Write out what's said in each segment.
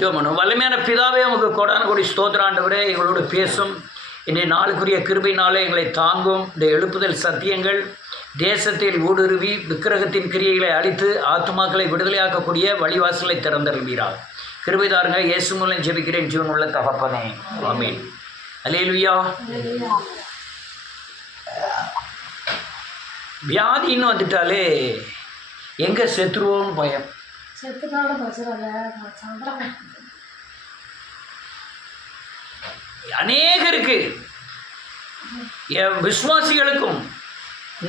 ஜோமனும். வல்லமையான பிதாவே, உமக்கு கோடான கோடி ஸ்தோத்திரம் ஆண்டவரே. எங்களோடு பேசும் இன்றைய நாளுக்குரிய கிருபையினாலே எங்களை தாங்கும். இந்த எழுப்புதல் சத்தியங்கள் தேசத்தில் ஊடுருவி விக்கிரகத்தின் கிரியைகளை அழித்து ஆத்துமாக்களை விடுதலையாக்கக்கூடிய வழிவாசலை திறந்தருள்வீராக. கிருபைதாருங்க. இயேசு மூலம் ஜெபிக்கிறேன் ஜீவனுள்ள தகப்பனே, ஆமென். அல்லேலூயா. வியாதின்னு வந்துட்டாலே எங்கே செத்துருவோன்னு பயம். அநேகருக்கு, விசுவாசிகளுக்கும்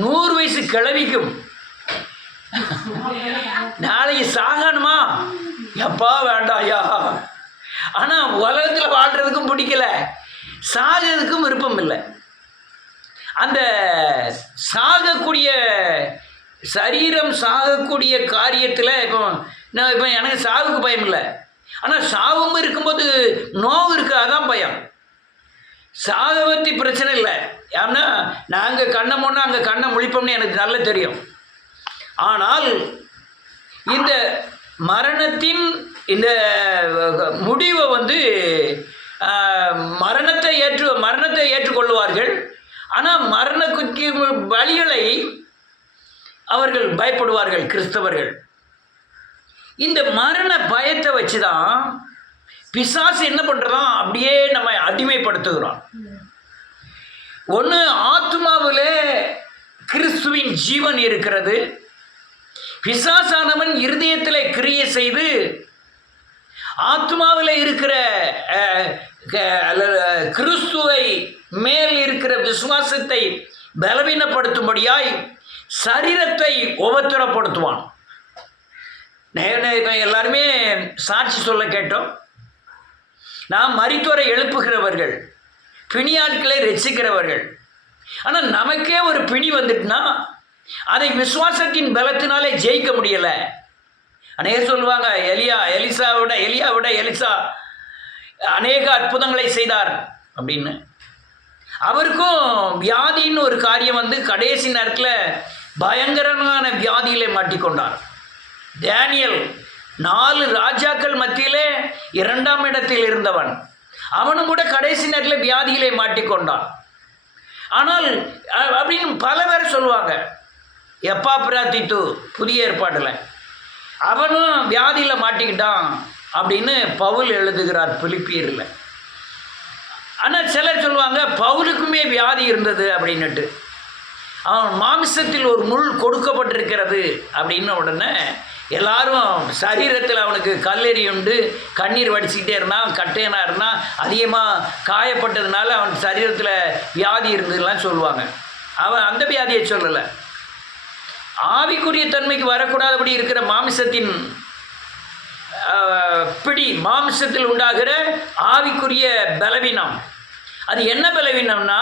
100 வயசு கிழவிக்கும் நாளைக்கு சாகணுமா, எப்பா வேண்டாயா. ஆனால் உலகத்தில் வாழ்கிறதுக்கும் பிடிக்கல, சாகிறதுக்கும் விருப்பம் இல்லை. அந்த சாகக்கூடிய சரீரம் சாகக்கூடிய காரியத்தில் இப்போ எனக்கு சாவுக்கு பயம் இல்லை, ஆனால் சாவும் இருக்கும்போது நோவு இருக்காதான் பயம். சாக பற்றி பிரச்சனை இல்லை, ஏன்னா நாங்கள் கண்ணை மூணு அங்கே கண்ணை முழிப்போம்னு எனக்கு நல்லா தெரியும். ஆனால் இந்த மரணத்தின் இந்த முடிவை மரணத்தை ஏற்றுக்கொள்வார்கள். ஆனால் மரணக்கு வழிகளை அவர்கள் பயப்படுவார்கள் கிறிஸ்தவர்கள். இந்த மரண பயத்தை வச்சு தான் பிசாசு என்ன பண்ணுறதான், அப்படியே நம்ம அடிமைப்படுத்துகிறோம். ஒன்று, ஆத்மாவில் கிறிஸ்துவின் ஜீவன் இருக்கிறது. பிசாசானவன் இருதயத்தில் கிரியை செய்து ஆத்மாவில் இருக்கிற கிறிஸ்துவை மேல் இருக்கிற விசுவாசத்தை பலவீனப்படுத்தும்படியாய் சரீரத்தை உபத்திரப்படுத்துவான். எல்லாருமே சாட்சி சொல்ல கேட்டோம். நாம் மரித்தோரை எழுப்புகிறவர்கள், பிணியாட்களை ரட்சிக்கிறவர்கள். ஆனால் நமக்கே ஒரு பிணி வந்துட்டுனா அதை விசுவாசத்தின் பலத்தினாலே ஜெயிக்க முடியலை. அநேகர் சொல்லுவாங்க, எலியாவிட எலிசா அநேக அற்புதங்களை செய்தார் அப்படின்னு. அவருக்கும் வியாதின்னு ஒரு காரியம் கடைசி நேரத்தில் பயங்கரமான வியாதியிலே மாட்டிக்கொண்டார். டேனியல் 4 ராஜாக்கள் மத்தியிலே 2ஆம் இடத்தில் இருந்தவன், அவனும் கூட கடைசி நேரத்தில் வியாதியிலே மாட்டிக்கொண்டான். ஆனால் அப்படின்னு பல பேர் சொல்லுவாங்க. எப்பா பிரார்த்தித்து புதிய ஏற்பாட்டில் அவனும் வியாதியில் மாட்டிக்கிட்டான் அப்படின்னு பவுல் எழுதுகிறார் பிலிப்பியரில். ஆனால் சிலர் சொல்லுவாங்க பவுலுக்குமே வியாதி இருந்தது அப்படின்னுட்டு. அவன் மாமிசத்தில் ஒரு முள் கொடுக்கப்பட்டிருக்கிறது அப்படின்ன உடனே எல்லாரும் சரீரத்தில் அவனுக்கு கல்லெறி உண்டு, கண்ணீர் வடிச்சுக்கிட்டே இருந்தான், கட்டையனாக இருந்தான், அதிகமாக காயப்பட்டதுனால அவன் சரீரத்தில் வியாதி இருந்ததுலாம் சொல்லுவாங்க. அவன் அந்த வியாதியை சொல்லலை. ஆவிக்குரிய தன்மைக்கு வரக்கூடாதபடி இருக்கிற மாமிசத்தின் பிடி, மாமிசத்தில் உண்டாகிற ஆவிக்குரிய பலவீனம். அது என்ன பலவீனம்னா,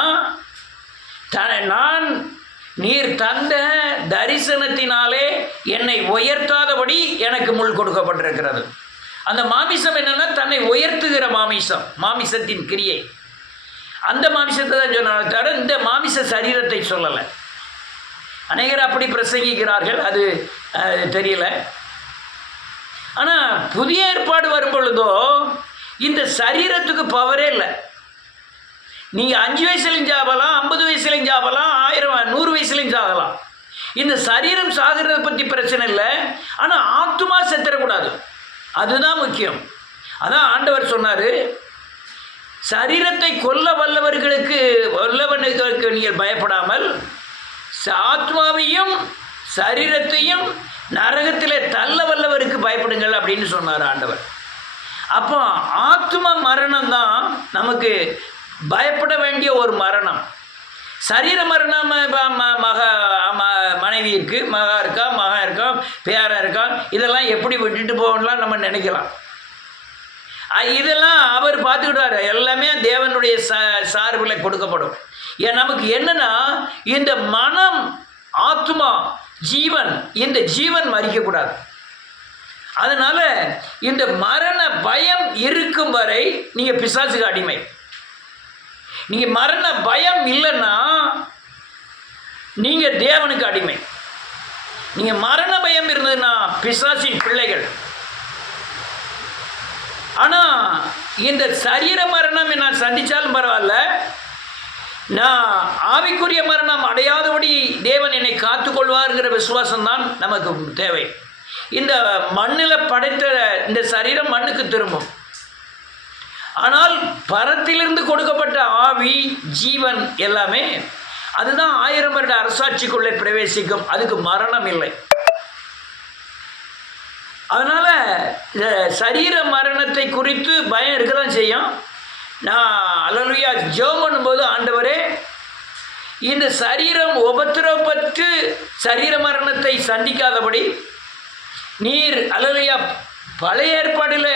நீர் தந்த தரிசனத்தினாலே என்னை உயர்த்தாதபடி எனக்கு முள் கொடுக்கப்பட்டிருக்கிறது. அந்த மாமிசம் என்னன்னா, தன்னை உயர்த்துகிற மாமிசம், மாமிசத்தின் கிரியை. அந்த மாமிசத்தை தான் சொன்னாலே தவிர இந்த மாமிச சரீரத்தை சொல்லலை. அநேகர் அப்படி பிரசங்கிக்கிறார்கள், அது தெரியல. ஆனால் புதிய ஏற்பாடு வரும் பொழுதோ இந்த சரீரத்துக்கு பவரே இல்லை. நீங்கள் 5 வயசுலையும் சாகலாம், 50 வயசுலையும் சாகலாம், 1000 100 வயசுலையும் சாகலாம். இந்த சரீரம் சாகிறத பற்றி பிரச்சனை இல்லை, ஆனால் ஆத்துமா செத்துறக்கூடாது, அதுதான் முக்கியம். அதான் ஆண்டவர் சொன்னார், சரீரத்தை கொல்ல வல்லவர்களுக்கு நீங்கள் பயப்படாமல் ஆத்மாவையும் சரீரத்தையும் நரகத்திலே தள்ள வல்லவருக்கு பயப்படுங்கள் அப்படின்னு சொன்னார் ஆண்டவர். அப்போ ஆத்ம மரணம் தான் நமக்கு பயப்பட வேண்டிய ஒரு மரணம். சரீர மரணம் மனைவி இருக்கு, மகன் இருக்கா, பேரன் இருக்கா, இதெல்லாம் எப்படி விட்டுட்டு போகலாம் நம்ம நினைக்கலாம். இதெல்லாம் அவர் பார்த்துக்கிட்டாரு, எல்லாமே தேவனுடைய சார்பில் கொடுக்கப்படும். நமக்கு என்னன்னா, இந்த மனம், ஆத்மா, ஜீவன், இந்த ஜீவன் மறிக்கக்கூடாது. அதனால இந்த மரண பயம் இருக்கும் வரை நீங்கள் பிசாசுக்கு அடிமை. நீங்கள் மரண பயம் இல்லைன்னா நீங்கள் தேவனுக்கு அடிமை. நீங்கள் மரண பயம் இருந்ததுன்னா பிசாசின் பிள்ளைகள். ஆனால் இந்த சரீர மரணம் நான் சந்தித்தாலும் பரவாயில்ல, நான் ஆவிக்குரிய மரணம் அடையாதபடி தேவன் என்னை காத்துக்கொள்வார்ங்கிற விசுவாசம்தான் நமக்கு தேவை. இந்த மண்ணில் படைத்த இந்த சரீரம் மண்ணுக்கு திரும்பும். ஆனால் பரத்திலிருந்து கொடுக்கப்பட்ட ஆவி, ஜீவன் எல்லாமே அதுதான் 1000 வருட அரசாட்சிக்குள்ளே பிரவேசிக்கும். அதுக்கு மரணம் இல்லை. அதனால் இந்த சரீர மரணத்தை குறித்து பயம் இருக்க தான் செய்யும். நான் அல்லேலூயா ஜெபம் பண்ணும்போது, ஆண்டவரே இந்த சரீரம் உபத்திரவப்பட்டு சரீர மரணத்தை சந்திக்காதபடி நீர் அல்லேலூயா பழைய ஏற்பாடில்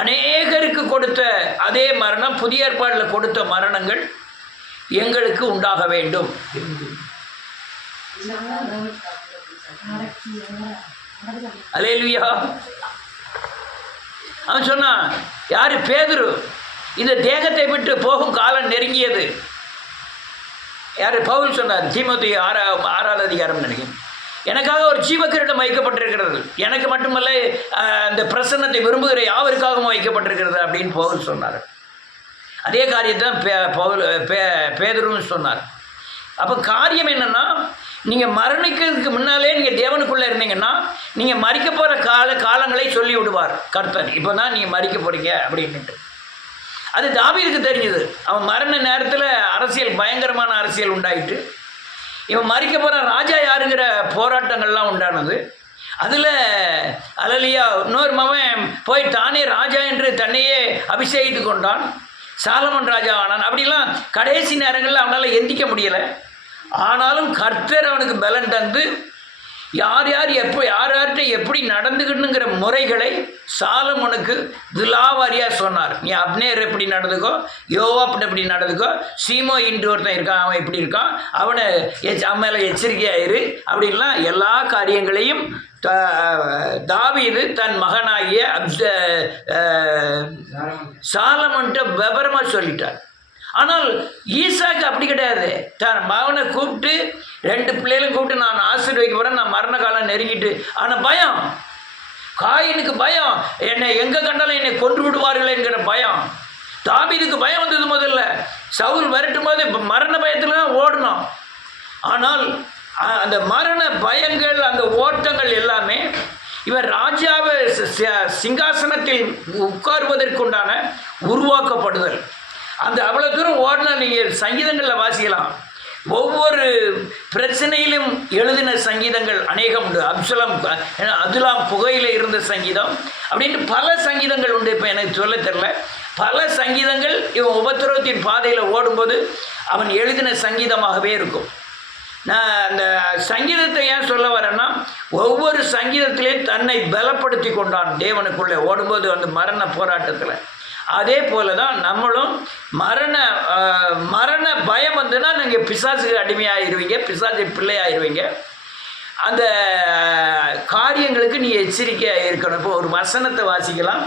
அநேகருக்கு கொடுத்த அதே மரணம், புதிய ஏற்பாடில் கொடுத்த மரணங்கள் எங்களுக்கு உண்டாக வேண்டும். அல்லேலூயா. அவன் சொன்னான், யார்? பேதுரு. இந்த தேகத்தை விட்டு போகும் காலம் நெருங்கியது. யார்? பவுல் சொன்னார். தீமோத்தி 6வது அதிகாரம் நினைக்கிறேன். எனக்காக ஒரு ஜீவக்கிரீடம் வைக்கப்பட்டிருக்கிறது, எனக்கு மட்டுமல்ல அந்த பிரசன்னத்தை விரும்புகிற யாவருக்காகவும் வைக்கப்பட்டிருக்கிறது அப்படின்னு பவுல் சொன்னார். அதே காரியத்தான் பேதுருவும் சொன்னார். அப்போ காரியம் என்னென்னா, நீங்கள் மரணிக்கிறதுக்கு முன்னாலே நீங்கள் தேவனுக்குள்ளே இருந்தீங்கன்னா நீங்கள் மறிக்க போகிற காலங்களை சொல்லி விடுவார் கர்த்தர். இப்போ தான் நீங்கள் மறிக்க போகிறீங்க அப்படின்ட்டு. அது தாவீதுக்கு தெரிஞ்சது. அவன் மரண நேரத்தில் அரசியல், பயங்கரமான அரசியல் உண்டாயிட்டு, இவன் மறிக்க போகிற ராஜா யாருங்கிற போராட்டங்கள்லாம் உண்டானது. அதில் அல்லேலூயா இன்னொரு மகன் போய் தானே ராஜா என்று தன்னையே அபிஷேகித்து கொண்டான். சாலமன் ராஜா ஆனான். அப்படிலாம் கடைசி நேரங்களில் அவனால் எந்திக்க முடியலை. ஆனாலும் கர்த்தர் அவனுக்கு பலன் தந்து யார் யார்கிட்ட எப்படி நடந்துக்கணுங்கிற முறைகளை சாலமோனுக்கு விலாவாரியாக சொன்னார். நீ அப்னேர் எப்படி நடந்துக்கோ, யோவாப் எப்படி நடந்துக்கோ, சீமோ இன்று ஒருத்தன் இருக்கான், அவன் எப்படி இருக்கான், அவனை மேலே எச்சரிக்கையாயிரு அப்படின்லாம் எல்லா காரியங்களையும் தாவீது தன் மகனாகிய சாலமோன்ட்ட விவரமாக சொல்லிட்டார். ஆனால் ஈசாக்கு அப்படி கிடையாது. தன் மகனை கூப்பிட்டு 2 பிள்ளைகளும் கூப்பிட்டு நான் ஆசீர்வதிக்க போகிறேன், நான் மரண காலம் நெருங்கிட்டு. ஆனால் பயம், காயினுக்கு பயம், என்னை எங்கே கண்டாலும் என்னை கொன்று விடுவார்கள் என்கிற பயம். தாவீதுக்கு பயம் வந்தது முதல்ல. சவுல் விரட்டும் போது மரண பயத்தில் தான் ஓடணும். ஆனால் அந்த மரண பயங்கள், அந்த ஓட்டங்கள் எல்லாமே இவர் ராஜாவை சிங்காசனத்தில் உட்காருவதற்குண்டான உருவாக்கப்படுதல். அந்த அவ்வளோ தூரம் ஓடினா நீங்கள் சங்கீதங்களில் வாசிக்கலாம். ஒவ்வொரு பிரச்சனையிலும் எழுதின சங்கீதங்கள் அநேகம் உண்டு. அதுலாம் புகையில் இருந்த சங்கீதம் அப்படின்ட்டு பல சங்கீதங்கள் உண்டு. இப்போ எனக்கு சொல்ல தெரில. பல சங்கீதங்கள் இவன் உபத்திரவத்தின் பாதையில் ஓடும்போது அவன் எழுதின சங்கீதமாகவே இருக்கும். நான் அந்த சங்கீதத்தை ஏன் சொல்ல வரேன்னா, ஒவ்வொரு சங்கீதத்திலையும் தன்னை பலப்படுத்தி கொண்டான் தேவனுக்குள்ளே ஓடும்போது அந்த மரண போராட்டத்தில். அதே போல தான் நம்மளும் மரண பயம் வந்துன்னா நீங்கள் பிசாசுக்கு அடிமையாகிடுவீங்க, பிசாசு பிள்ளையாகிடுவீங்க. அந்த காரியங்களுக்கு நீ எச்சரிக்கையாக இருக்கணும். இப்போ ஒரு வசனத்தை வாசிக்கலாம்.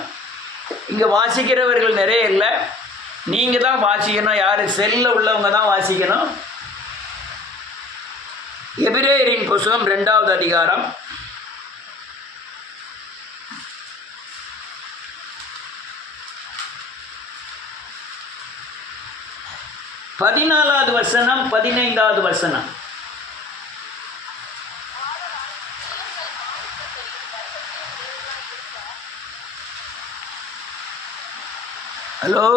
இங்கே வாசிக்கிறவர்கள் நிறைய இல்லை, நீங்கள் தான் வாசிக்கணும். யார்? செல்லில் உள்ளவங்க தான் வாசிக்கணும். எபிரேயரின் புத்தகம் 2வது அதிகாரம் 14வது வசனம் 15வது வசனம். ஹலோ,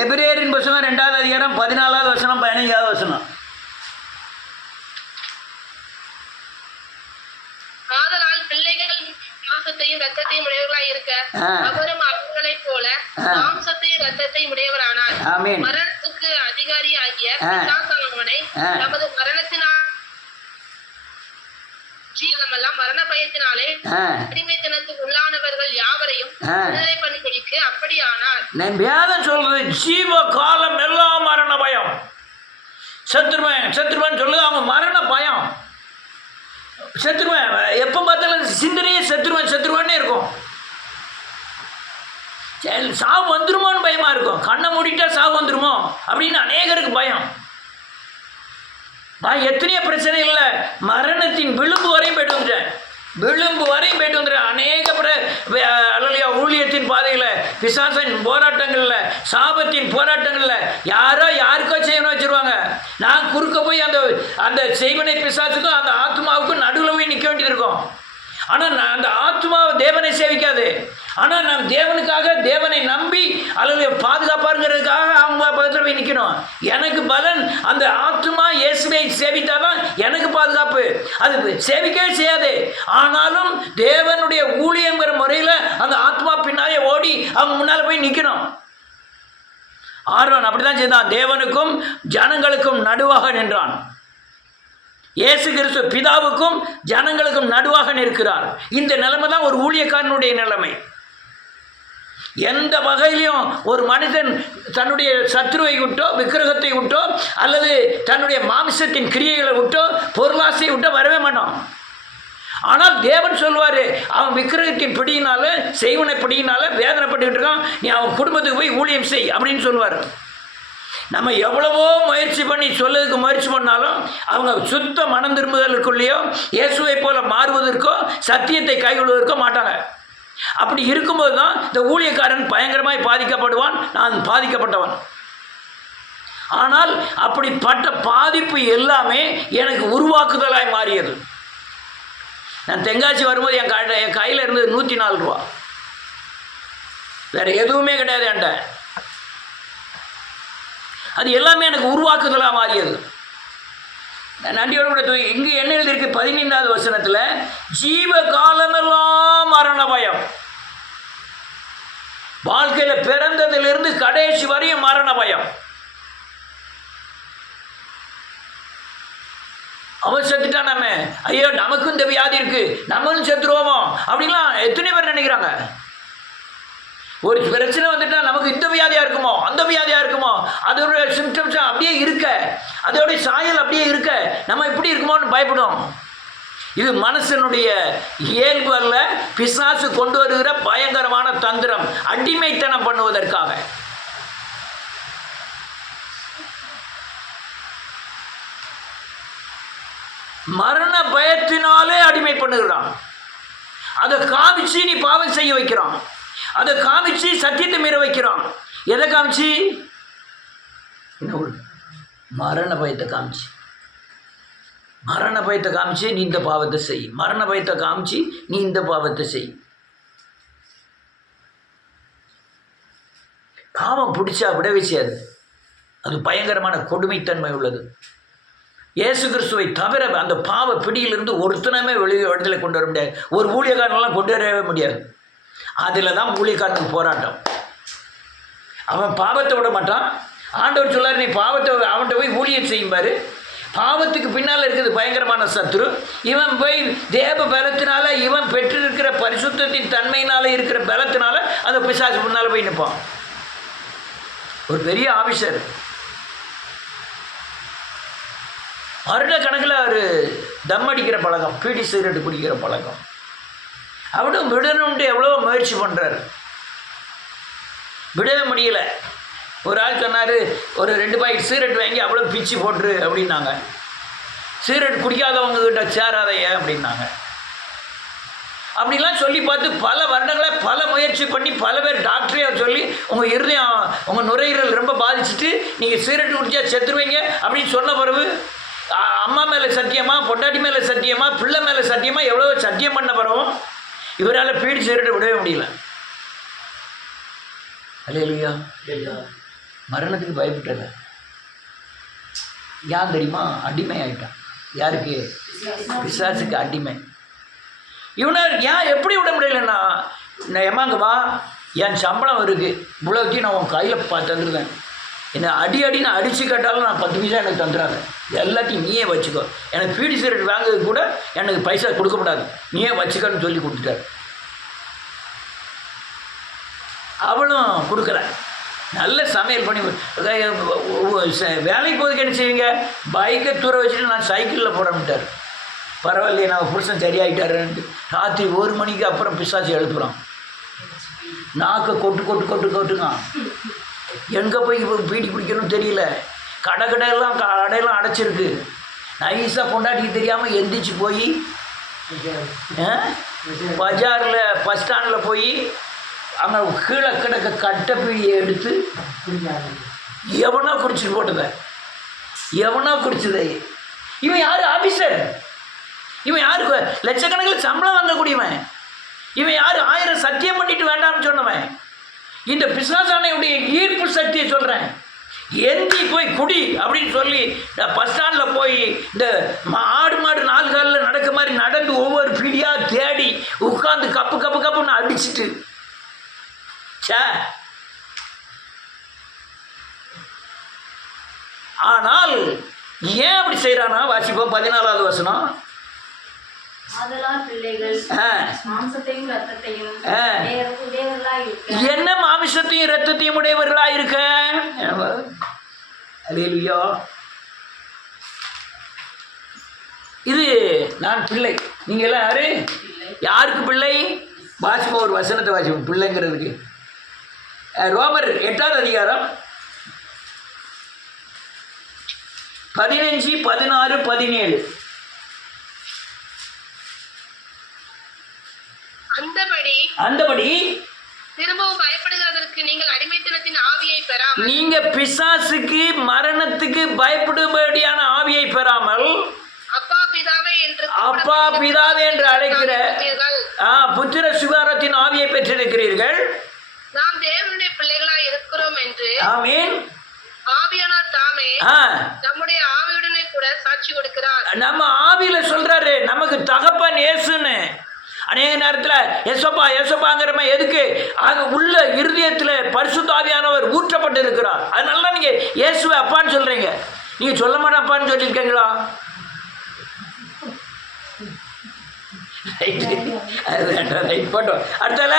எபிரேயரின் புத்தகம் 2வது அதிகாரம் 14வது வசனம் 15வது வசனம். ரத்தத்தையும் உடையவர்களாய் இருக்க அவரும் அவர்களைப் போல மாம்சத்தையும் ரத்தத்தையும் உடையவரானார். மரணத்துக்கு அதிகாரியாகிய பிசாசானவனை நமது மரணத்தினால் ஜீவனமெல்லாம் மரண பயத்தினாலே அடிமைத்தனத்துக்கு உள்ளானவர்கள் யாவரையும் விடுதலை பண்ணும்படிக்கு அப்படியானார். வேதம் சொல்றது ஜீவ காலம் எல்லாம் மரண பயம். சத்துருவன் சொல்லுது, அவங்க மரண பயம். செத்துருவேன், எப்போ பார்த்தாலும் சிந்தனையே செத்துருவான்னே இருக்கும். சாவு வந்துருமோன்னு பயமாக இருக்கும். கண்ணை மூடிட்டா சாவு வந்துருமோ அப்படின்னு அநேகருக்கு பயம். நான் எத்தனையோ பிரச்சனை இல்லை, மரணத்தின் விளிம்பு வரையும் போய்ட்டு வந்துட்டேன், விளிம்பு வரையும் போய்ட்டு வந்துட்டேன். அநேக அல்லையா ஊழியத்தின் பாதையில், பிசாசின் போராட்டங்களில், சாபத்தின் போராட்டங்களில் யாரோ யாருக்கோ செய்வனை வச்சுருவாங்க. நான் குறுக்க போய் அந்த செய்வனை பிசாசுக்கும் அந்த ஆத்மாவுக்கும் நடுவில் போய் நிற்க வேண்டியது இருக்கும். ஆனால் நான் அந்த ஆத்மாவை தேவனை சேவிக்காது. ஆனால் நான் தேவனுக்காக, தேவனை நம்பி அல்லது பாதுகாப்பாருங்கிறதுக்காக அவங்க பக்கத்தில் போய் நிற்கணும். எனக்கு பலன் அந்த ஆத்மா இயேசுவை சேவித்தாதான் எனக்கு பாதுகாப்பு. அது சேவிக்கவே செய்யாது. ஆனாலும் தேவனுடைய ஊழியங்கிற முறையில் அந்த ஆத்மா பின்னாலே ஓடி அவங்க முன்னால் போய் நிற்கணும். ஆரோன் அப்படிதான் செய்தான். தேவனுக்கும் ஜனங்களுக்கும் நடுவாக நின்றான். இயேசு கிறிஸ்து பிதாவுக்கும் ஜனங்களுக்கும் நடுவாக நிற்கிறார். இந்த நிலைமை தான் ஒரு ஊழியக்காரனுடைய நிலைமை. எந்த வகையிலையும் ஒரு மனிதன் தன்னுடைய சத்ருவை விட்டோ, விக்கிரகத்தை விட்டோ, அல்லது தன்னுடைய மாமிசத்தின் கிரியைகளை விட்டோ, பொருளாசையை விட்டோ வரவே மாட்டான். ஆனால் தேவன் சொல்வார், அவன் விக்கிரகத்தின் பிடியினால, செய்வனை பிடியினால வேதனைப்பட்டுக்கிட்டு இருக்கான், நீ அவன் குடும்பத்துக்கு போய் ஊழியம் செய் அப்படின்னு சொல்வார். நம்ம எவ்வளவோ முயற்சி பண்ணி சொல்லதுக்கு முயற்சி பண்ணாலும் அவங்க சுத்த மனம் திரும்புதலுக்குள்ளேயோ, இயேசுவை போல மாறுவதற்கோ, சத்தியத்தை கைவிடுவதற்கோ மாட்டாங்க. அப்படி இருக்கும்போது தான் இந்த ஊழியக்காரன் பயங்கரமாய் பாதிக்கப்படுவான். நான் பாதிக்கப்பட்டவன். ஆனால் அப்படிப்பட்ட பாதிப்பு எல்லாமே எனக்கு உருவாக்குதலாய் மாறியது. நான் தென்காசி வரும்போது என் கையில் இருந்தது 104 ரூபா, வேறு எதுவுமே கிடையாது என்கிட்ட. அது எல்லாமே எனக்கு உருவாக்குதலாக மாறியது. நன்றியோடு கூட இங்கு என்ன எழுதியிருக்கு 15வது வசனத்தில், ஜீவ காலமெல்லாம் மரண பயம். வாழ்க்கையில் பிறந்ததிலிருந்து கடைசி வரையும் மரண பயம். அவன் செத்துட்டான், நம்ம ஐயோ நமக்கும் இந்த வியாதி இருக்கு, நம்மளும் செத்துருவோமோ அப்படின்லாம் எத்தனை பேர் நினைக்கிறாங்க. ஒரு பிரச்சனை வந்துட்டா நமக்கு இந்த வியாதியாக இருக்குமோ, அந்த வியாதியாக இருக்குமோ, அதோடைய சிம்டம்ஸ் அப்படியே இருக்க, அதோடைய சாயல் அப்படியே இருக்க, நம்ம இப்படி இருக்குமோன்னு பயப்படும். இது மனுஷனுடைய இயல்பு அல்ல, பிசாசு கொண்டு வருகிற பயங்கரமான தந்திரம், அடிமைத்தனம் பண்ணுவதற்காக. மரண பயத்தினாலே அடிமை பண்ணுகிறான். அதை காமிச்சு நீ பாவம் செய்ய வைக்கிறான். அதை காமிச்சு சத்தியத்தை மீற வைக்கிறான். எதை காமிச்சு? மரண பயத்தை காமிச்சு, மரண பயத்தை காமிச்சு நீ இந்த பாவத்தை செய், மரண பயத்தை காமிச்சு நீ இந்த பாவத்தை செய். பாவம் பிடிச்சா விடவே செய்யாது. அது பயங்கரமான கொடுமைத்தன்மை உள்ளது. இயேசு கிறிஸ்துவை தவிர அந்த பாவ பிடியிலிருந்து ஒருத்தனமே விடுதலை கொண்டு வர முடியாது. ஒரு ஊழியக்காரனெல்லாம் கொண்டு வரவே முடியாது. அதில் தான் ஊழியக்காரனுக்கு போராட்டம். அவன் பாவத்தை விட மாட்டான். ஆண்டவர் சொல்லார், நீ பாவத்தை அவன்கிட்ட போய் ஊழியம் செய்யும்பார். பாவத்துக்கு பின்னால் இருக்குது பயங்கரமான சத்ரு. இவன் போய் தேவ பலத்தினால, இவன் பெற்றிருக்கிற பரிசுத்தத்தின் தன்மையினால இருக்கிற பலத்தினால அந்த பிசாசு முன்னால் போய் நிற்பான். ஒரு பெரிய ஆபிஷர் வருட கணக்கில் அவர் தம் அடிக்கிற பழக்கம், பீடி சிகரெட்டு குடிக்கிற பழக்கம், அவனும் விடணும்ட்டு எவ்வளோ முயற்சி பண்ணுறாரு, விடவே முடியல. ஒரு ஆள் சொன்னார், ஒரு 2 பாக்கெட் சிகரெட் வாங்கி அவ்வளோ பிச்சு போட்டுரு அப்படின்னாங்க. சிகரெட் குடிக்காதவங்ககிட்ட சேராதைய அப்படின்னாங்க. அப்படிலாம் சொல்லி பார்த்து பல வருடங்களை பல முயற்சி பண்ணி பல பேர் டாக்டரே சொல்லி உங்கள் இருதயம், உங்கள் நுரையீரல் ரொம்ப பாதிச்சுட்டு நீங்கள் சிகரெட் குடிச்சா செத்துருவீங்க அப்படின்னு சொன்ன பிறகு அம்மா மேலே சத்தியமா, பொண்டாட்டி மேலே சத்தியமா, பிள்ளை மேலே சத்தியமா, எவ்வளோ சத்தியம் பண்ண பிறகும் இவரால் பீடி சிகரெட்டை விடவே முடியல. அல்லேலூயா. மரணத்துக்கு பயப்பட்டது. யார் தெரியுமா? அடிமை ஆகிட்டான். யாருக்கு? பிசாசுக்கு அடிமை. இவனை ஏன் எப்படி விட முடியலன்னா, நான் ஏமாங்கம்மா என் சம்பளம் இருக்குது, இவ்வளோத்தையும் நான் உன் கையில் தந்துருவேன், என்னை அடின்னு அடித்து கேட்டாலும் நான் 10 பைசா எனக்கு தந்துடுறாங்க, எல்லாத்தையும் நீயே வச்சுக்கோ, எனக்கு பீடி சிகரெட் வாங்குறது கூட எனக்கு பைசா கொடுக்கப்படாது, நீயே வச்சுக்கன்னு சொல்லி கொடுத்துட்டார். அவளும் கொடுக்கல. நல்ல சமையல் பண்ணி வேலைக்கு போதுக்கு என்ன செய்வீங்க? பைக்கை தூர வச்சுட்டு நான் சைக்கிளில் போகிறேன்ட்டார். பரவாயில்லையே, நான் புருஷன் சரியாயிட்டாருன்ட்டு ராத்திரி 1 மணிக்கு அப்புறம் பிசாசு எழுப்புறான். நாக்கை கொட்டுங்க. எங்கே போய் இப்போ பீடி பிடிக்கணும்னு தெரியல. கடையெல்லாம் அடைச்சிருக்கு. நைஸாக பொண்டாட்டிக்கு தெரியாமல் எந்திரிச்சு போய் பஜாரில் பஸ் ஸ்டாண்டில் போய் அங்கே கீழே கிடக்க கட்டைப்பீடியை எடுத்து எவனோ குடிச்சிட்டு போட்டத, எவனோ குடிச்சதை. இவன் யார்? ஆஃபீஸர். இவன் யாருக்கு லட்சக்கணக்கில் சம்பளம் வாங்கக்கூடியவன். இவன் யார்? 1000 சத்தியம் பண்ணிட்டு வேண்டாம்னு சொன்னவன். இந்த பிசாசானையுடைய ஈர்ப்பு சக்தியை சொல்கிறேன். எந்தி போய் குடி அப்படின்னு சொல்லி பஸ் ஸ்டாண்டில் போய் இந்த ஆடு மாடு 4 காலில் நடக்க மாதிரி நடந்து ஒவ்வொரு பீடியாக தேடி உட்காந்து கப்பு கப்பு கப்புன்னு அடிச்சுட்டு சே. ஆனால் ஏன் அப்படி செய்கிறானா? வாசிப்போம் 14வது வசனம். என்ன மாமிசத்தையும் இரத்தத்தையும் உடையவர்களா இருக்க? அல்லேலூயா. இது நான் பிள்ளை. நீங்க எல்லாம் யாரு? யாருக்கு பிள்ளை? வாசிப்போம் ஒரு வசனத்தை வாசிப்போம் பிள்ளைங்கிறதுக்கு. ரோமர் 8வது அதிகாரம் 15, 16, 17. அந்தபடி திரும்பவும் பயப்படுகிறதற்கு நீங்கள் அடிமைத்தனத்தின் ஆவியை பெறாமல், நீங்க பிசாசுக்கு மரணத்துக்கு பயப்படும்படியான ஆவியை பெறாமல் அப்பா பிதாவே என்று அழைக்கிற புத்திர சுகாரத்தின் ஆவியை பெற்றிருக்கிறீர்கள். நாம் தேவனுடைய பிள்ளைகளாய் இருக்கிறோம் என்று ஆமென் ஆவியானவர் தாமே நம்முடைய ஆவியுடனே கூட சாட்சி கொடுக்கிறார். நம்ம ஆவியில சொல்றாரு நமக்கு தகப்பன் இயேசுன்னு. அநேக நேரத்தில் எசப்பா எசப்பாங்கிற எதுக்கு? அங்கே உள்ள இருதயத்தில் பரிசுத்த ஆவியானவர் ஊற்றப்பட்டு இருக்கிறார். அதனால தான் நீங்கள் இயேசுவை அப்பான்னு சொல்கிறீங்க. நீங்கள் சொல்ல மாட்டேன் அப்பான்னு சொல்லியிருக்கீங்களா? ரைட் போட்டோம். அடுத்தால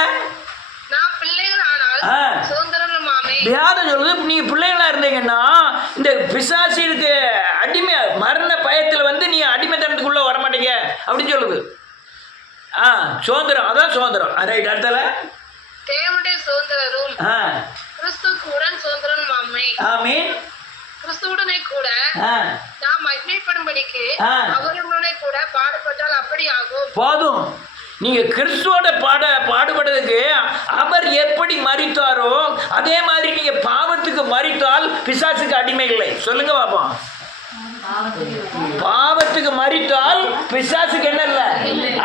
வேதம் சொல்லுது நீங்கள் பிள்ளைகளா இருந்தீங்கன்னா இந்த பிசாசுக்கு அடிமை மரண பயத்தில் வந்து நீ அடிமைத்தனத்துக்குள்ள வர மாட்டீங்க அப்படின்னு சொல்லுது. சுதந்திரம், அதான் சுதந்திரம். ரைட். அடுத்தால தேவனுடைய சுதந்திரரும் கிறிஸ்துவுக்கு உடன் சுதந்திரம் ஆமென். கிறிஸ்துவுடனே கூட நாம் மகிமைப்படும்படிக்கு அவருடனே கூட பாடுபட்டால் அப்படி ஆகும். போதும். நீங்க கிறிஸ்துவோட பாடுபடுறதுக்கு அவர் எப்படி மரித்தாரோ அதே மாதிரி நீங்க பாவத்துக்கு மரித்தால் பிசாசுக்கு அடிமை இல்லை. சொல்லுங்க பாப்போம். பாவத்துக்கு மரித்தால் பிசாசுக்கு என்ன இல்லை?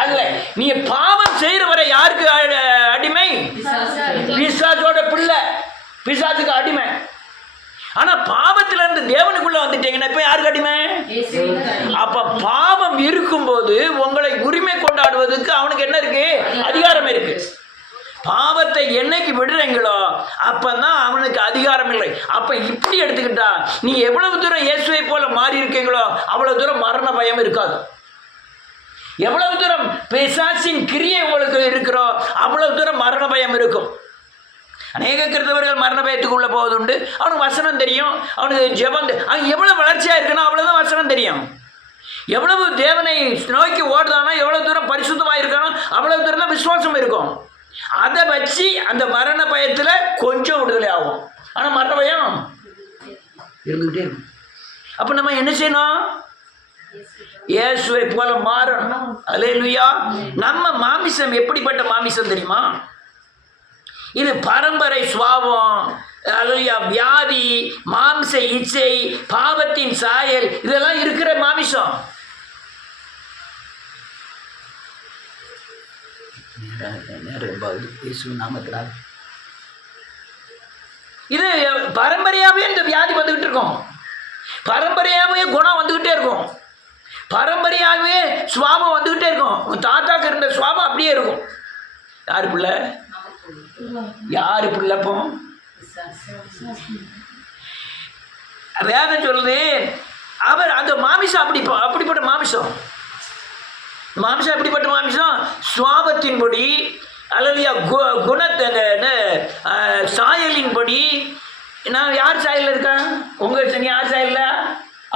அல்ல. நீங்க பாவம் செய்யற வரை யாருக்கு அடிமை? பிசாசோட பிள்ளை, பிசாசுக்கு அடிமை. ஆனா பாவத்துல இருந்து தேவனுக்குள்ள வந்துட்டீங்கன்னா இப்ப யாருக்கு அடிமை? அப்ப பாவம் இருக்கும்போது உங்களை உரிமை கொண்டாடுவதற்கு அவனுக்கு என்ன இருக்கு? அதிகாரம் இருக்கு. பாவத்தை என்னைக்கு விடுறீங்களோ அப்பதான் அவனுக்கு அதிகாரம் இல்லை. அப்ப இப்படி எடுத்துக்கிட்டா நீ எவ்வளவு தூரம் இயேசுவை போல மாறி இருக்கீங்களோ அவ்வளவு தூரம் மரண பயம் இருக்காது. எவ்வளவு தூரம் பிசாசின் கிரியை உங்களுக்கு இருக்கிறோ அவ்வளவு தூரம் மரண பயம் இருக்கும். அநேக கிறிஸ்தவர்கள் மரண பயத்துக்கு உள்ள போவதுண்டு. அவனுக்கு வசனம் தெரியும், அவனுக்கு ஜெபம், அவன் எவ்வளவு வளர்ச்சியா இருக்கணும் அவ்வளவுதான் வசனம் தெரியும். எவ்வளவு தேவனை நோக்கி ஓடுதானோ எவ்வளவு தூரம் பரிசுத்தமா இருக்கணும் அவ்வளவு தூரம் தான் விசுவாசம் இருக்கும். அதை வச்சு அந்த மரண பயத்துல கொஞ்சம் விடுதலை ஆகும். ஆனா மரண பயம் இருந்துகிட்டே இருக்கும். அப்ப நம்ம என்ன செய்யணும்? இயேசுவை போல மாறணும். அல்லேலூயா. நம்ம மாமிசம் எப்படிப்பட்ட மாமிசம் தெரியுமா? இது பரம்பரை சுவாபம், அல்லேலூயா, வியாதி, மாம்ச இச்சை, பாவத்தின் சாயல், இதெல்லாம் இருக்கிற மாமிசம். இது பரம்பரையாவே இந்த வியாதி வந்துகிட்டு இருக்கும். பரம்பரையாவே குணம் வந்துகிட்டே இருக்கும். பரம்பரையாகவே சுவாபம் வந்துகிட்டே இருக்கும். உன் தாத்தாக்கு இருந்த சுவாபம் அப்படியே இருக்கும். யாரு பிள்ளை? யாரு பிள்ளைப்போ? வேதம் சொல்லுது அவர் அந்த மாமிசம் அப்படிப்பட்ட மாமிசம். மாமிசம் எப்படிப்பட்ட மாமிசம்? சுவாபத்தின்படி, அல்லையா, குணத்தை சாயலின்படி. நான் யார் சாயலில் இருக்கேன்? உங்கள் நீ யார் சாயல்ல?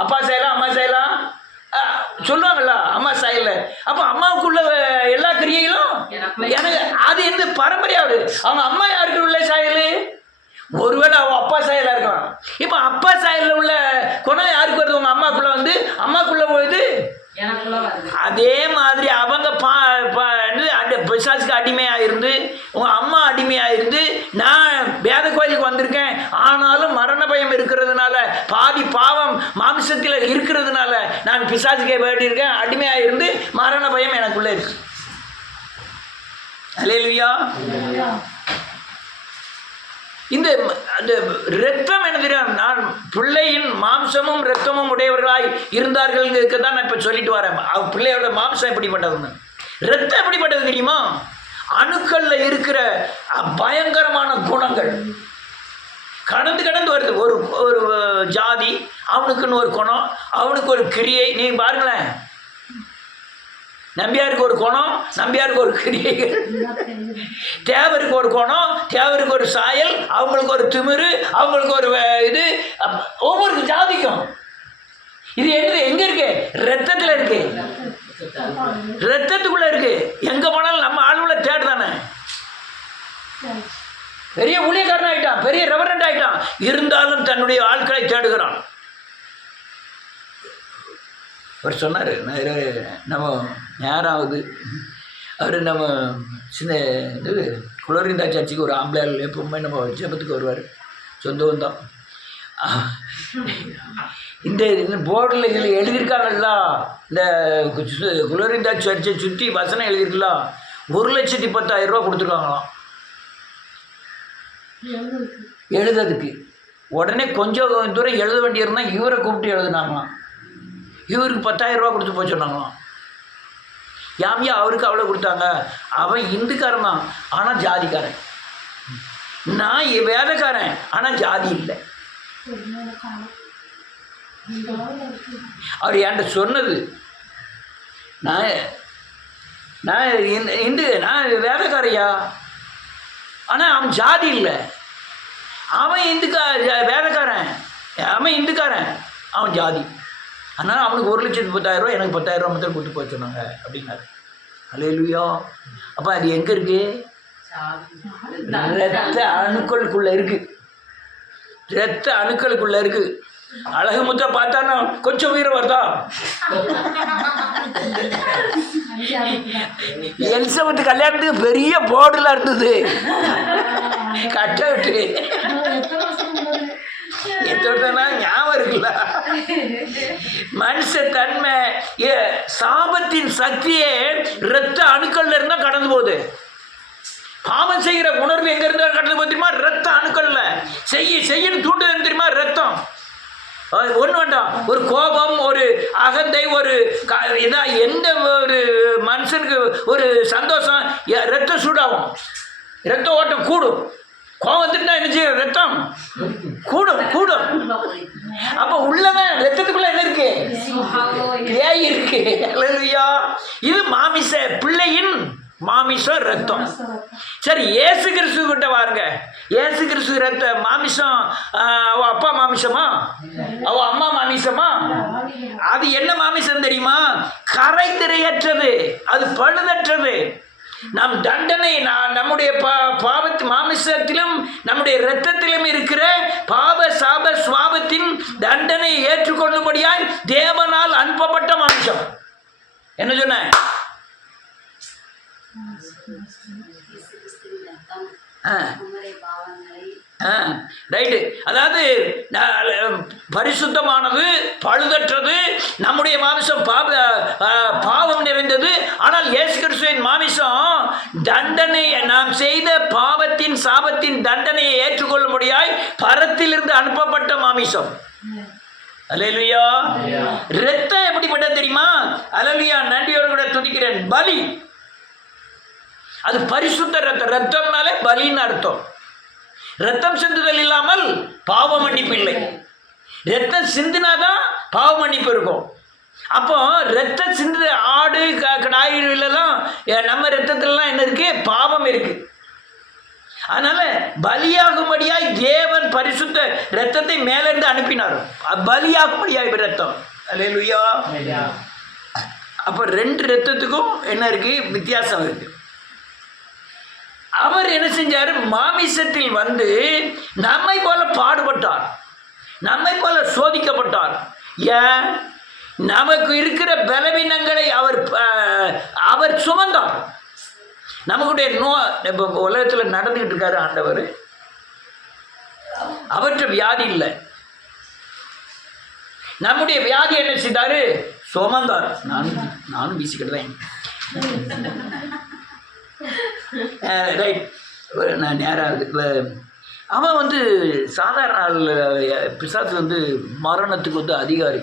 அப்பா சாயலா அம்மா சாயலா சொல்லுவாங்கல்ல? அம்மா சாயல்ல. அப்போ அம்மாவுக்குள்ள எல்லா கிரியைகளும் எனக்கு அது எந்த பரம்பரையாவது. அவங்க அம்மா யாருக்கு உள்ள சாயல்? ஒருவேளை அவன் அப்பா சாயலாக இருக்கலாம். இப்போ அப்பா சாயலில் உள்ள குணம் யாருக்கு வருது? உங்கள் அம்மாக்குள்ளே வந்து அம்மாக்குள்ளே போயிது அதே மாதிரி அவங்க அந்த பிசாசுக்கு அடிமையாக இருந்து உங்கள் அம்மா அடிமையாக இருந்து நான் வேத கோயிலுக்கு வந்திருக்கேன், ஆனாலும் மரண பயம் இருக்கிறதுனால, பாதி பாவம் மாம்சத்தில் இருக்கிறதுனால நான் பிசாசுக்கே வேண்டியிருக்கேன், அடிமையாக இருந்து மரண பயம் எனக்குள்ளே இருக்கு. அல்லேலூயா. இந்த இரத்தம் என்ன தெரியும், நான் பிள்ளையின் மாம்சமும் இரத்தமும் உடையவர்களாய் இருந்தார்கள் தான் நான் இப்போ சொல்லிட்டு வரேன். பிள்ளையோட மாம்சம் எப்படிப்பட்டதுன்னு, இரத்தம் எப்படிப்பட்டது தெரியுமா? அணுக்கள்ல இருக்கிற பயங்கரமான குணங்கள் கடந்து கடந்து வருது. ஒரு ஒரு ஜாதி, அவனுக்குன்னு ஒரு குணம், அவனுக்கு ஒரு கிரியை. நீங்க பாருங்களேன், நம்பியாருக்கு ஒரு குணம், நம்பியாருக்கு ஒரு கிரியைகள், தேவருக்கு ஒரு குணம், தேவருக்கு ஒரு சாயல், அவங்களுக்கு ஒரு திமிரு, அவங்களுக்கு ஒரு இது, ஒவ்வொரு ஜாதிக்கும். இது எங்க இருக்கு? ரத்தத்தில் இருக்கு, ரத்தத்துக்குள்ள இருக்கு. எங்க போனாலும் நம்ம ஆளுகளை தேடுதானே. பெரிய ஊழியக்காரன் ஆயிட்டான், பெரிய ரெவரண்ட் ஆயிட்டான், இருந்தாலும் தன்னுடைய ஆட்களை தேடுகிறான். அவர் சொன்னார், நம்ம யாராவது அவர் நம்ம சின்ன இது குளோரிந்தா சர்ச்சுக்கு ஒரு ஆம்பளையால் எப்பவுமே நம்ம ஜெபத்துக்கு வருவார், சொந்த பந்தம். இந்த போர்டில் இதில் எழுதியிருக்காங்கல்ல, இந்த குளோரிந்தா சர்ச்சை சுற்றி வசனம் எழுதியிருக்கலாம், 1,10,000 ரூபா கொடுத்துருக்காங்களாம் எழுதுறதுக்கு. உடனே கொஞ்சம் தூரம் எழுத வேண்டியிருந்தால் இவரை கூப்பிட்டு எழுதுனாங்களாம். இவருக்கு 10,000 ரூபா கொடுத்து போய் சொன்னாங்களாம். யாமியா அவருக்கு அவ்வளோ கொடுத்தாங்க. அவன் இந்துக்காரன் தான், ஆனால் ஜாதிக்காரன். நான் வேதக்காரன், ஆனால் ஜாதி இல்லை. அவர் என்கிட்ட சொன்னது, நான் இந்து, நான் வேதக்காரையா, ஆனால் அவன் ஜாதி இல்லை. அவன் வேதக்காரன், அவன் இந்துக்காரன், அவன் ஜாதி. அதனால் அவனுக்கு 1,10,000 ரூபா, எனக்கு 10,000 ரூபா மட்டும் கொடுத்து போய் சொன்னாங்க அப்படின்னாரு. அல்லேலூயா. அப்போ அது எங்கே இருக்கு? ரத்த அணுக்களுக்குள்ள இருக்கு, ரத்த அணுக்களுக்குள்ள இருக்கு. அழகு முத்த பார்த்தானா கொஞ்சம் உயிரை வருதா? எலிசபெத் கல்யாணத்துக்கு பெரிய போர்டுல இருந்தது, கட்ட விட்டு எத்தோடனா ஞாபகம் இருக்குல்ல. மனுஷ தன்மை, சாபத்தின் சக்தியே இரத்த அணுக்கள்ல இருந்தா கடந்து போகுது. பாவம் செய்கிற உணர்வு எங்க இருந்தா கடந்து போகுது தெரியுமா? இரத்த அணுக்கள்ல. செய்யணும் தூண்டுதல் தெரியுமா? ரத்தம். ஒன்று வேண்டாம், ஒரு கோபம், ஒரு அகந்தை, ஒரு எந்த ஒரு மனுஷனுக்கு ஒரு சந்தோஷம், ரத்தம் சூடாகும், ரத்த ஓட்டம் கூடும். கோபம் வந்துட்டா என்ன செய்யும்? ரத்தம் கூடும். அப்ப உள்ளவன் ரத்தத்துக்குள்ள என்ன இருக்கு? பேய் இருக்கு. அல்லேலூயா. இது மாமிச பிள்ளையின் மாமிசம், ரத்தம். சரி, இயேசு கிறிஸ்து கிட்ட வாருங்க. இயேசு கிறிஸ்து ரத்த மாமிசம், அவ அப்பா மாமிசமா, அவ அம்மா மாமிசமா? அது என்ன மாமிசம் தெரியுமா? கரை திரையற்றது, அது பழுதற்றது. நம் தண்டனை நம்முடைய பாவத்து மாமிசத்திலும் நம்முடைய இரத்தத்திலும் இருக்கிற பாவ சாப சுவாபத்தின் தண்டனை ஏற்றுக்கொள்ளும்படியாய் தேவனால் அனுப்பப்பட்ட மாமிசம். என்ன சொன்ன? ரைட்டு. அதாவது பரிசுத்தமானது, பழுதற்றது, நம்முடைய மாமிசம் பாவம் நிறைந்தது. ஆனால் இயேசு கிறிஸ்துவின் மாமிசம் தண்டனை, நாம் செய்த பாவத்தின் சாபத்தின் தண்டனையை ஏற்றுக்கொள்ளும்படியாய் பரத்திலிருந்து அனுப்பப்பட்ட மாமிசம். அல்லேலூயா. இரத்தம் எப்படிப்பட்டது தெரியுமா? அல்லேலூயா. நன்றியோடு கூட துதிக்கிறேன். பலி, அது பரிசுத்த ரத்தம். ரத்தம்னாலே பலின்னு அர்த்தம். ரத்தம் சிந்துதல் இல்லாமல் பாவ மன்னிப்பு இல்லை. ரத்தம் சிந்தினாதான் பாவ மன்னிப்பு இருக்கும். அப்போ ரத்தம் சிந்து ஆடு கடாயிலாம் நம்ம ரத்தத்திலலாம் என்ன இருக்கு? பாவம் இருக்கு. அதனால பலியாகும்படியாய் தேவன் பரிசுத்த ரத்தத்தை மேலிருந்து அனுப்பினார். பலியாகும்படியாய் ரத்தம். அல்லேலூயா. அப்போ 2 ரத்தத்துக்கும் என்ன இருக்கு? வித்தியாசம் இருக்கு. அவர் என்ன செஞ்சார்? மாமிசத்தில் வந்து நம்மை போல பாடுபட்டார், நம்மை போல சோதிக்கப்பட்டார். ஏன்? நமக்கு இருக்கிற பலவீனங்களை அவர் சுமந்தார். நமக்குடைய இப்போ உலகத்தில் நடந்துக்கிட்டு இருக்காரு ஆண்டவர், அவற்றை வியாதி இல்லை. நம்முடைய வியாதி என்ன செய்தாரு? சுமந்தார். நானும் வீசிக்கிட்டேன். ரைட். நான் நேராக இருக்குல்ல, அவன் சாதாரண ஆள். பிசாசு மரணத்துக்கு அதிகாரி.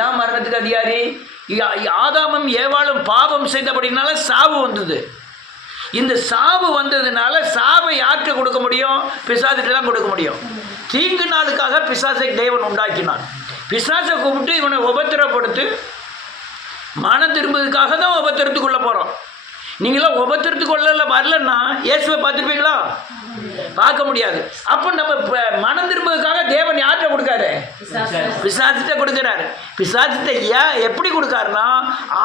ஏன் மரணத்துக்கு அதிகாரி? ஆதாமும் ஏவாளும் பாவம் செய்தபடினால சாவு வந்தது. இந்த சாவு வந்ததுனால சாவை யார்கிட்ட கொடுக்க முடியும்? பிசாசுக்கு தான் கொடுக்க முடியும். தீங்கு நாளுக்காக பிசாசை தேவன் உண்டாக்கினான். பிசாசை கூப்பிட்டு இவனை உபத்திரப்படுத்து மனம் திரும்புவதுக்காக தான் உபத்திரத்துக்குள்ளே போகிறோம். நீங்களாம் உபத்திரத்துக்குள்ள வரலன்னா இயேசுவை பார்த்துருப்பீங்களா? பார்க்க முடியாது. அப்போ நம்ம மனம் திரும்புவதுக்காக தேவன் யார்கிட்ட கொடுக்காரு? பிசாசிட்ட கொடுக்குறாரு. பிசாசிட்ட எப்படி கொடுக்காருன்னா,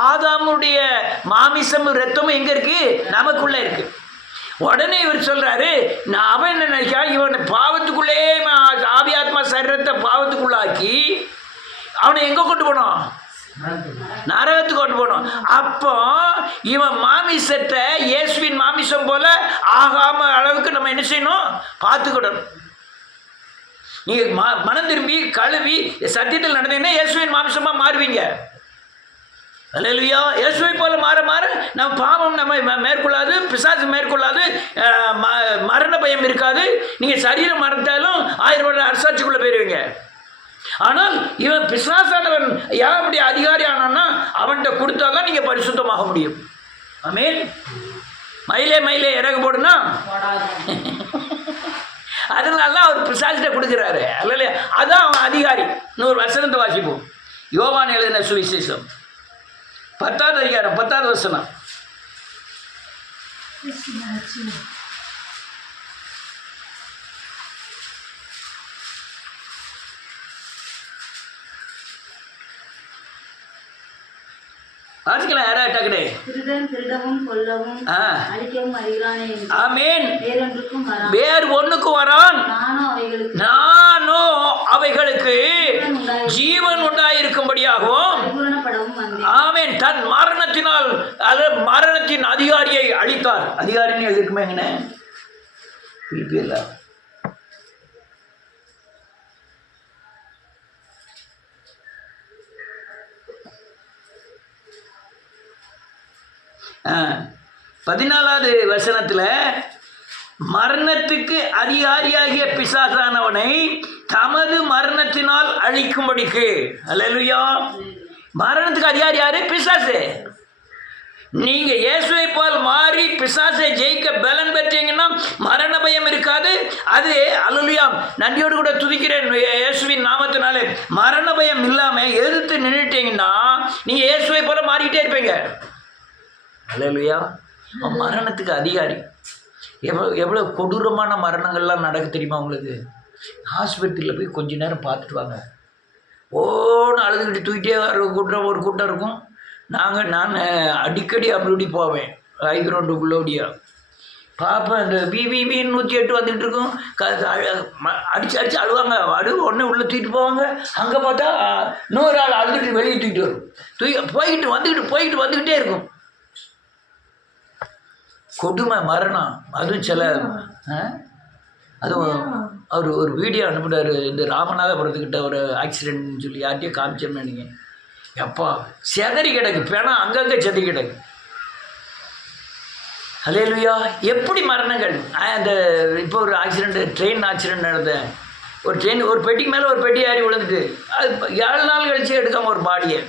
ஆதாமுடைய மாமிசமும் ரத்தமும் எங்கே இருக்கு? நமக்குள்ளே இருக்கு. உடனே இவர் சொல்றாரு, அவன் என்ன நினைச்சா, இவன் பாவத்துக்குள்ளே ஆவி ஆத்மா சரீரத்தை பாவத்துக்குள்ளாக்கி அவனை எங்கே கொண்டு போனோம்? நரகத்துக்கு கொண்டு போனோம். அப்போ இவன் மாமிசத்தை இயேசுவின் மாமிசம் போல ஆகாம அளவுக்கு நம்ம என்ன செய்யணும்? பார்த்துக்கிடணும். நீங்கள் மனம் திரும்பி கழுவி சத்தியத்தில் நடந்தீங்கன்னா இயேசுவின் மாமிசமாக மாறுவீங்க. அல்லேலூயா. இயேசுவை போல மாற மாற நம்ம பாவம் நம்ம மேற்கொள்ளாது, பிசாசு மேற்கொள்ளாது, மரண பயம் இருக்காது. நீங்கள் சரீரம் மறந்தாலும் 1000 வருட அரசாட்சிக்குள்ளே போயிடுவீங்க. ஆனால் இவன் பிசாசானவன் ஏன் அப்படி அதிகாரி ஆனான்னா, அவன்கிட்ட கொடுத்தாதான் நீங்கள் பரிசுத்தமாக முடியும். ஆமென். மயிலே இறகு போடுனா அதனால தான் அவர் பிசாசிட்ட கொடுக்குறாரு. அல்ல, அதான் அவன் அதிகாரி. 100 வசனத்தை வாசிப்போம். யோவான் எழுதின சுவிசேஷம் 10வது அதிகாரம் 10வது வசனம். வாசிக்கலாம் யாரா டக்குனே. ஆமென். வேறு ஒன்றுக்கும் வரான், நானோ அவைகளுக்கு ஜீவன் உண்டாயிருக்கும்படியாகவும். ஆமென். தன் மரணத்தினால் மரணத்தின் அதிகாரியை அழித்தார். அதிகாரின்னு எழுதிருக்குமே எங்கண்ணே? பிலிப்பியர்ல. ஆ 14வது வசனத்தில், மரணத்துக்கு அதிகாரியாகிய பிசாசானவனை தமது மரணத்தினால் அழிக்கும்படிக்கு. அல்லேலூயா. மரணத்துக்கு அதிகாரி யாரு? பிசாசு. நீங்க இயேசுவை போல் மாறி பிசாசை ஜெயிக்க பலன் பெற்றீங்கன்னா மரண பயம் இருக்காது. அது அல்லேலூயா, நன்றியோடு கூட துதிக்கிறேன் இயேசுவின் நாமத்தினாலே. மரண பயம் இல்லாம எதிர்த்து நின்றுட்டீங்கன்னா நீங்க இயேசுவை போல மாறிக்கிட்டே இருப்பீங்க. அல்லேலூயா. மரணத்துக்கு அதிகாரி. எவ்வளோ கொடூரமான மரணங்கள்லாம் நடக்க தெரியுமா உங்களுக்கு? ஹாஸ்பிட்டலில் போய் கொஞ்ச நேரம் பார்த்துட்டு வாங்க. ஓன்னு அழுதுகிட்டு தூக்கிட்டே ஒரு கூட்டம் இருக்கும். நான் அடிக்கடி அப்படி போவேன், ஹை கிரவுண்டுக்குள்ளோடியா பார்ப்பேன். இந்த பிபிபின்னு 108 வந்துகிட்டு இருக்கும். அடிச்சு அழுவாங்க. உடனே உள்ளே தூக்கிட்டு போவாங்க. அங்கே பார்த்தா 100 ஆள் அழுதுகிட்டு வெளியே தூக்கிட்டு வரும். போய்கிட்டு வந்துக்கிட்டே இருக்கும். கொடுமை, மரணம். அதுவும் சில அதுவும் அவர் ஒரு வீடியோ அனுப்பினார். இந்த ராமநாதபுரத்துக்கிட்ட ஒரு ஆக்சிடென்ட்னு சொல்லி யார்கிட்டயோ காமிச்சோம்னு நினைக்கிறேன். எப்பா செதறி கிடக்கு, பேனா அங்கங்கே செதறி கிடக்கு. அல்லேலூயா. எப்படி மரணங்கள்! அந்த இப்போ ஒரு ஆக்சிடென்ட், ட்ரெயின் ஆக்சிடென்ட் நடந்தேன். ஒரு பெட்டிக்கு மேலே ஒரு பெட்டி ஏறி விழுந்துட்டு அது 7 நாள் கழிச்சு எடுக்காமல் ஒரு பாடியை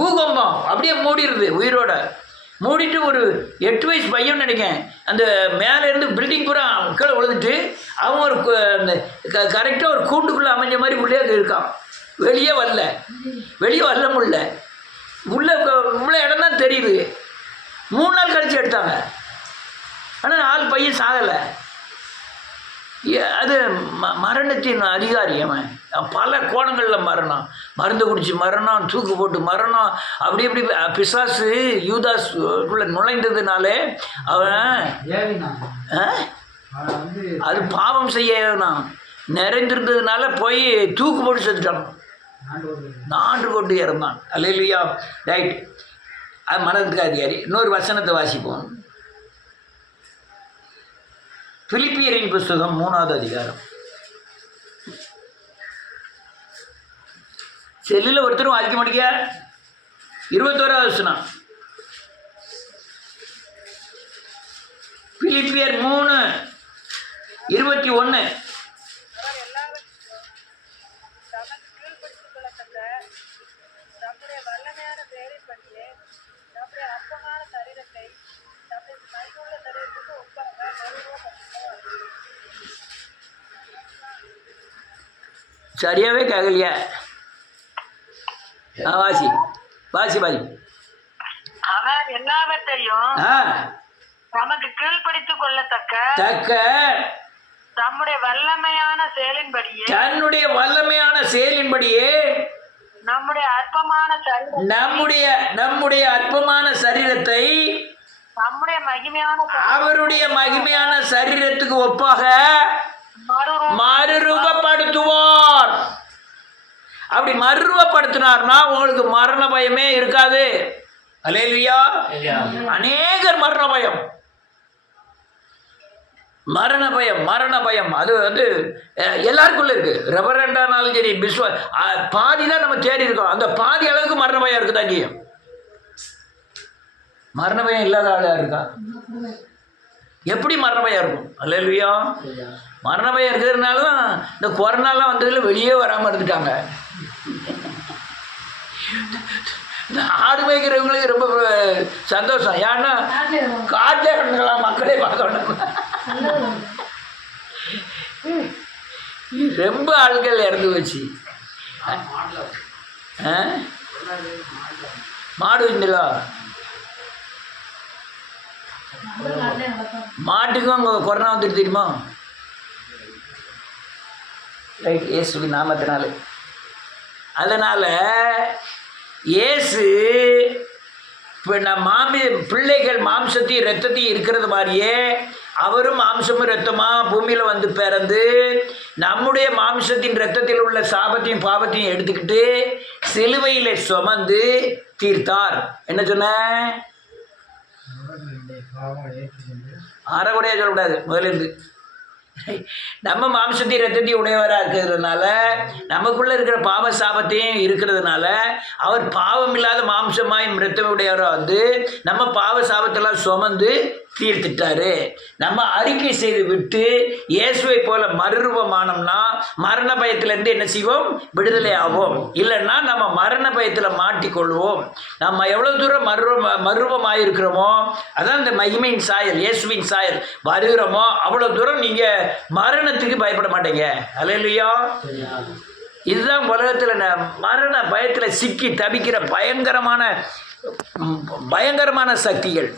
பூகம்பம் அப்படியே மூடிடுது. உயிரோட மூடிட்டு ஒரு 8 வயசு பையன் நினைக்கிறேன். அந்த மேலேருந்து பில்டிங் பூரா கீழே விழுந்துட்டு அவன் ஒரு அந்த கரெக்டாக ஒரு கூண்டுக்குள்ளே அமைஞ்ச மாதிரி உள்ளே இருக்கான். வெளியே வரல முடியல. உள்ள இடம் தான் தெரியுது. 3 நாள் கழிச்சு எடுத்தாங்க. ஆனால் பையன் சாகலை. அது மரணத்தின் அதிகாரி. அவன் பல கோணங்களில் மரணம், மருந்து குடிச்சு மரணம், தூக்கு போட்டு மரணம், அப்படி இப்படி பிசாசு யூதாஸ் உள்ள நுழைந்ததுனாலே அவன் அது பாவம் செய்ய நிறைந்திருந்ததுனால போய் தூக்கு போட்டு செத்துட்டான். 4 கொண்டு இறந்தான். அல்லேலூயா. ரைட், அது மனதுக்கு அதிகாரி. இன்னொரு வசனத்தை வாசிப்போம். பிலிப்பியரின் புஸ்தகம் 3வது அதிகாரம். செல்லில் ஒருத்தரும் வாசிக்க மாட்டேங்க. 21வது வசனம். பிலிப்பியர் 3:21. சரியாவே கேட்கலையா? வாசி வாசி வாசி. அவர் எல்லாவற்றையும் ஆ நமக்கு கீழ்ப்படுத்திக் கொள்ளத்தக்க தம்முடைய வல்லமையான செயலின்படியே நம்முடைய அற்பமான சரீரத்தை அவருடைய மகிமையான சரீரத்துக்கு ஒப்பாக மறுரூபப்படுத்துவார். அப்படி மறுரூபப்படுத்தினார்னா உங்களுக்கு மரண பயமே இருக்காது. அல்லேலூயா. அநேகர் மரண பயம் அது வந்து எல்லாருக்குள்ள இருக்கு. ரெவரண்டானாலும் சரி, பாதி தான் நம்ம தேடி இருக்கோம். அந்த பாதி அளவுக்கு மரண பயம் இருக்குதான் செய்யும். மரண பயம் இல்லாத ஆளா இருக்கா? எப்படி மரண பயம் இருக்கும்? அல்லேலூயா. மரண பயம் இருக்கிறதுனால தான் இந்த கொரோனாலாம் வந்ததுல வெளியே வராமல் இருந்துட்டாங்க. இந்த ஆடு மேய்க்கிறவங்களுக்கு ரொம்ப சந்தோஷம். ஏன்னா காட்டிலே கிடந்துக்கலாம், மக்களே பார்க்கணும். ரொம்ப ஆட்கள் இறந்து வச்சு மாடு வச்சுங்களா? மாட்டுக்கும் அங்கே கொரோனா வந்துட்டு தெரியுமா? ரைட், இயேசுவின் நாமத்தினால. அதனால் இயேசு இப்போ பிள்ளைகள் மாம்சத்தையும் இரத்தத்தையும் இருக்கிறது மாதிரியே அவரும் மாம்சமும் இரத்தமாக பூமியில் வந்து பிறந்து நம்முடைய மாம்சத்தின் இரத்தத்தில் உள்ள சாபத்தையும் பாவத்தையும் எடுத்துக்கிட்டு சிலுவையில் சுமந்து தீர்த்தார். என்ன சொன்ன? அறகுறையாக சொல்லக்கூடாது. முதலிருந்து நம்ம மாம்சத்தையும் இரத்தத்தையும் உடையவராக இருக்கிறதுனால, நமக்குள்ளே இருக்கிற பாவ சாபத்தையும் இருக்கிறதுனால, அவர் பாவம் இல்லாத மாம்சமாய் இரத்தம் உடையவராக வந்து நம்ம பாவ சாபத்தெல்லாம் சுமந்து தீர்த்துட்டாரு. நம்ம அறிக்கை செய்து விட்டு இயேசுவை போல மறுரூபமானோம்னா மரண பயத்திலேருந்து என்ன செய்வோம்? விடுதலை ஆவோம். இல்லைன்னா நம்ம மரண பயத்தில் மாட்டிக்கொள்வோம். நம்ம எவ்வளோ தூரம் மறுரூபமாயிருக்கிறோமோ, அதான் இந்த மகிமையின் சாயல், இயேசுவின் சாயல் வருகிறோமோ அவ்வளோ தூரம் நீங்கள் மரணத்துக்கு பயப்பட மாட்டீங்க. அல்லேலூயா. இதுதான் உலகத்தில் மரண பயத்தில் சிக்கி தவிக்கிற பயங்கரமான சக்திகள்.